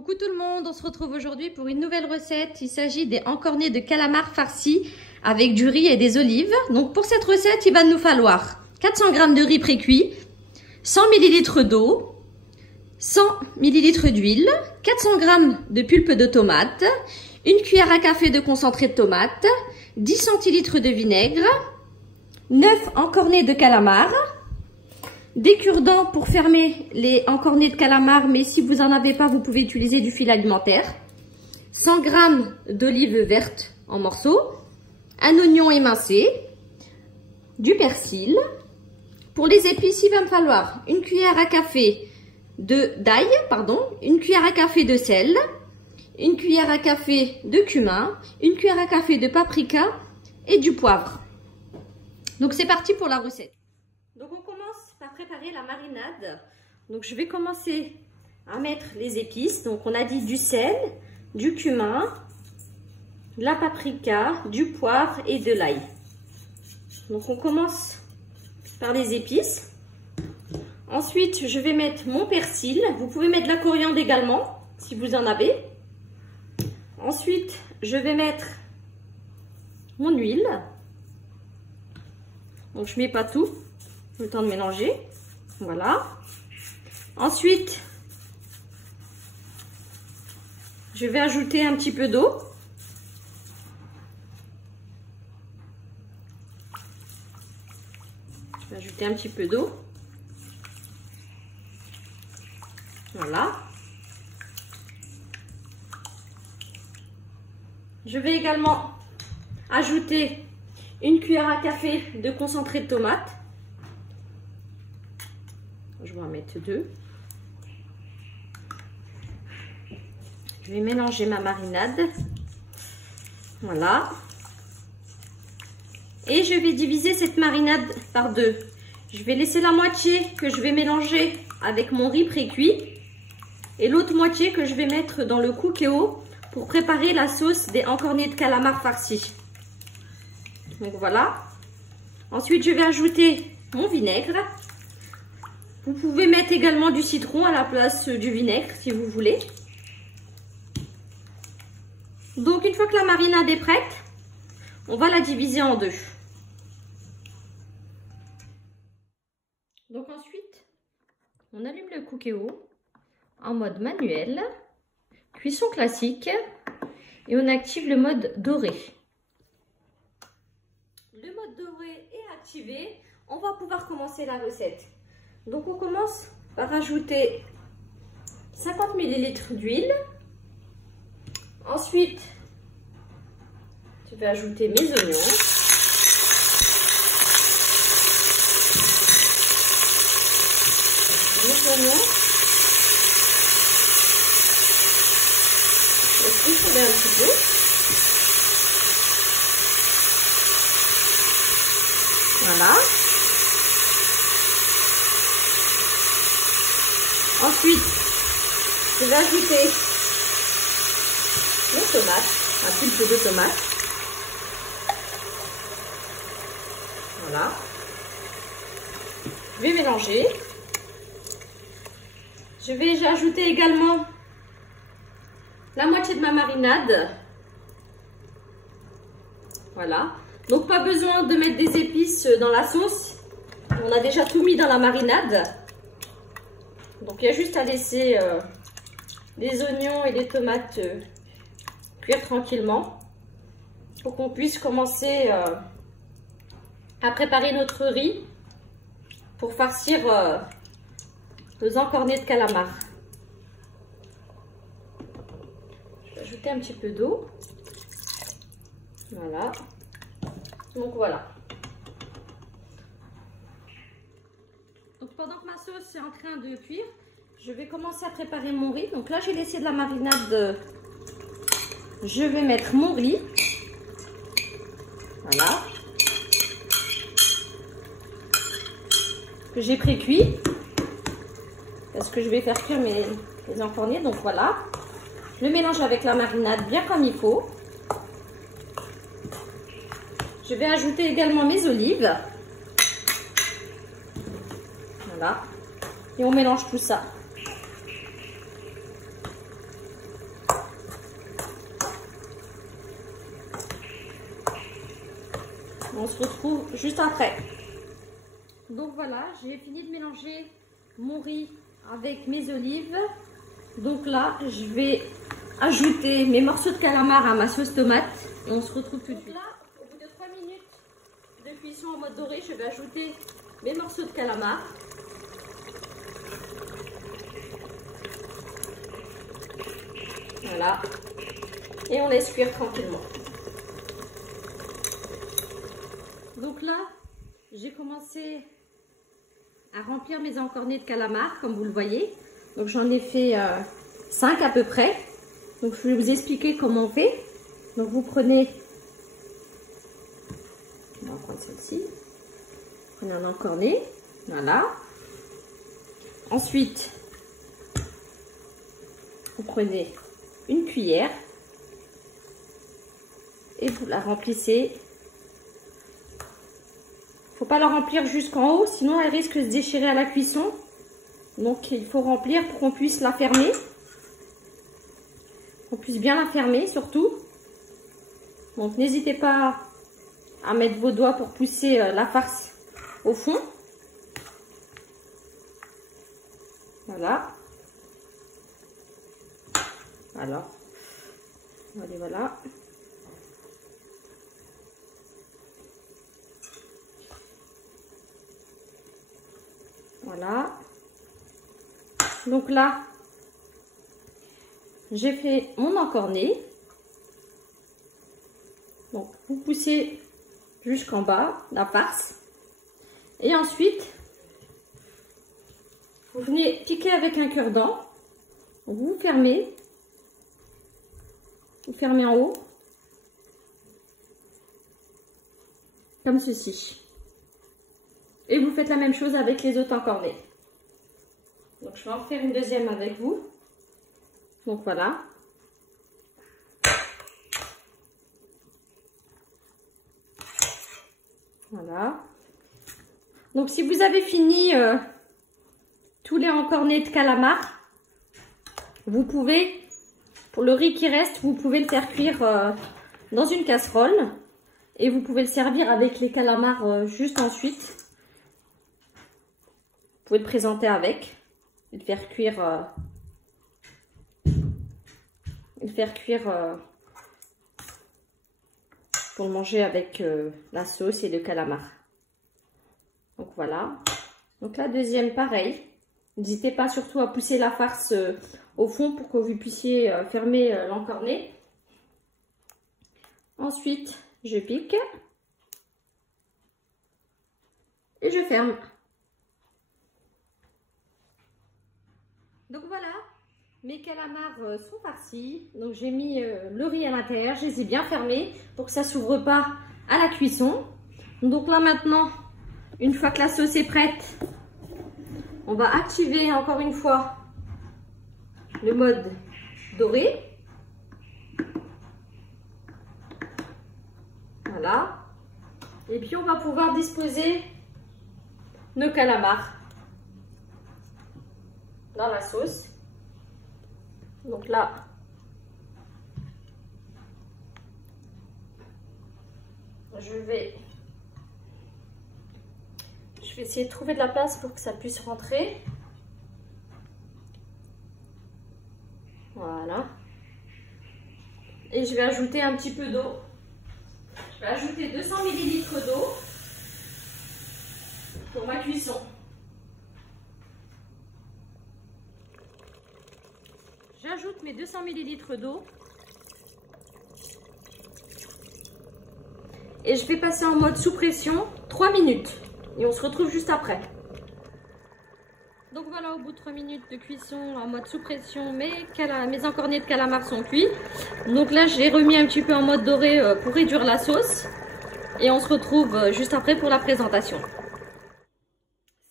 Coucou tout le monde, on se retrouve aujourd'hui pour une nouvelle recette. Il s'agit des encornets de calamar farcis avec du riz et des olives. Donc pour cette recette, il va nous falloir 400 g de riz précuit, 100 ml d'eau, 100 ml d'huile, 400 g de pulpe de tomate, une cuillère à café de concentré de tomate, 10 centilitres de vinaigre, 9 encornets de calamar, des cure-dents pour fermer les encornets de calamar, mais si vous n'en avez pas, vous pouvez utiliser du fil alimentaire, 100 g d'olives vertes en morceaux, un oignon émincé, du persil. Pour les épices, il va me falloir une cuillère à café d'ail, une cuillère à café de sel, une cuillère à café de cumin, une cuillère à café de paprika et du poivre. Donc c'est parti pour la recette. Donc on commence par préparer la marinade. Donc je vais commencer à mettre les épices. Donc on a dit du sel, du cumin, de la paprika, du poivre et de l'ail. Donc on commence par les épices. Ensuite je vais mettre mon persil. Vous pouvez mettre de la coriandre également si vous en avez. Ensuite je vais mettre mon huile. Donc je mets pas tout, le temps de mélanger. Voilà. Ensuite, je vais ajouter un petit peu d'eau. Je vais ajouter un petit peu d'eau. Voilà. Je vais également ajouter une cuillère à café de concentré de tomate. Je vais en mettre 2. Je vais mélanger ma marinade. Voilà. Et je vais diviser cette marinade par 2. Je vais laisser la moitié que je vais mélanger avec mon riz précuit. Et l'autre moitié que je vais mettre dans le cookéo pour préparer la sauce des encornets de calamar farcis. Donc voilà. Ensuite, je vais ajouter mon vinaigre. Vous pouvez mettre également du citron à la place du vinaigre si vous voulez. Donc une fois que la marinade est prête, on va la diviser en 2. Donc ensuite, on allume le cookéo en mode manuel, cuisson classique, et on active le mode doré. Le mode doré est activé, on va pouvoir commencer la recette. Donc on commence par ajouter 50 ml d'huile. Ensuite, je vais ajouter mes oignons. Mes oignons. Je vais triturer un petit peu. Voilà. Ensuite, je vais ajouter mes tomates, ma pulpe de tomate. Voilà. Je vais mélanger. Je vais ajouter également la moitié de ma marinade. Voilà. Donc pas besoin de mettre des épices dans la sauce. On a déjà tout mis dans la marinade. Donc il y a juste à laisser les oignons et les tomates cuire tranquillement pour qu'on puisse commencer à préparer notre riz pour farcir nos encornets de calamar. Je vais ajouter un petit peu d'eau. Voilà. Donc voilà. Donc pendant que ma sauce est en train de cuire, je vais commencer à préparer mon riz. Donc là, j'ai laissé de la marinade. Je vais mettre mon riz. Voilà. Que j'ai pré-cuit. Parce que je vais faire cuire mes encornets. Donc voilà. Je le mélange avec la marinade bien comme il faut. Je vais ajouter également mes olives. Voilà. Et on mélange tout ça. On se retrouve juste après. Donc voilà, j'ai fini de mélanger mon riz avec mes olives. Donc là, je vais ajouter mes morceaux de calamar à ma sauce tomate et on se retrouve tout de suite. Là, au bout de 3 minutes de cuisson en mode doré, je vais ajouter mes morceaux de calamar. Voilà. Et on laisse cuire tranquillement. Donc là, j'ai commencé à remplir mes encornets de calamar, comme vous le voyez. Donc j'en ai fait 5 à peu près. Donc je vais vous expliquer comment on fait. Donc vous prenez, on va prendre celle-ci. Prenez un encornet, voilà. Ensuite, vous prenez une cuillère et vous la remplissez. Faut pas la remplir jusqu'en haut, sinon elle risque de se déchirer à la cuisson. Donc il faut remplir pour qu'on puisse la fermer. Qu'on puisse bien la fermer surtout. Donc n'hésitez pas à mettre vos doigts pour pousser la farce au fond. Voilà. Alors, allez, voilà. Voilà. Donc là, j'ai fait mon encornet. Donc, vous poussez jusqu'en bas la farce. Et ensuite, vous venez piquer avec un cure-dent. Vous fermez. Vous fermez en haut. Comme ceci. Et vous faites la même chose avec les autres encornets. Donc je vais en faire une deuxième avec vous. Donc voilà. Voilà. Donc si vous avez fini tous les encornets de calamar, vous pouvez, pour le riz qui reste, vous pouvez le faire cuire dans une casserole. Et vous pouvez le servir avec les calamars juste ensuite. Vous pouvez le présenter avec. Et le faire cuire. Pour le manger avec la sauce et le calamar. Donc voilà. Donc la deuxième, pareil. N'hésitez pas surtout à pousser la farce au fond pour que vous puissiez fermer l'encornet. Ensuite, je pique. Et je ferme. Donc voilà, mes calamars sont farcis. Donc j'ai mis le riz à l'intérieur, je les ai bien fermés pour que ça ne s'ouvre pas à la cuisson. Donc là maintenant, une fois que la sauce est prête, on va activer encore une fois le mode doré. Voilà. Et puis on va pouvoir disposer nos calamars dans la sauce. Donc là, je vais essayer de trouver de la place pour que ça puisse rentrer. Voilà. Et je vais ajouter un petit peu d'eau. Je vais ajouter 200 ml d'eau pour ma cuisson. J'ajoute mes 200 ml d'eau. Et je vais passer en mode sous pression 3 minutes. Et on se retrouve juste après. Donc voilà, au bout de 3 minutes de cuisson en mode sous pression, mes encornets de calamar sont cuits. Donc là, j'ai remis un petit peu en mode doré pour réduire la sauce. Et on se retrouve juste après pour la présentation.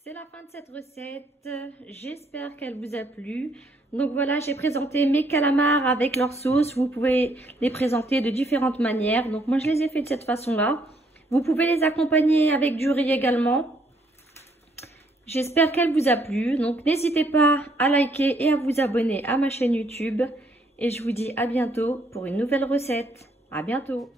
C'est la fin de cette recette. J'espère qu'elle vous a plu. Donc voilà, j'ai présenté mes calamars avec leur sauce. Vous pouvez les présenter de différentes manières. Donc moi, je les ai fait de cette façon-là. Vous pouvez les accompagner avec du riz également. J'espère qu'elle vous a plu. Donc n'hésitez pas à liker et à vous abonner à ma chaîne YouTube. Et je vous dis à bientôt pour une nouvelle recette. À bientôt.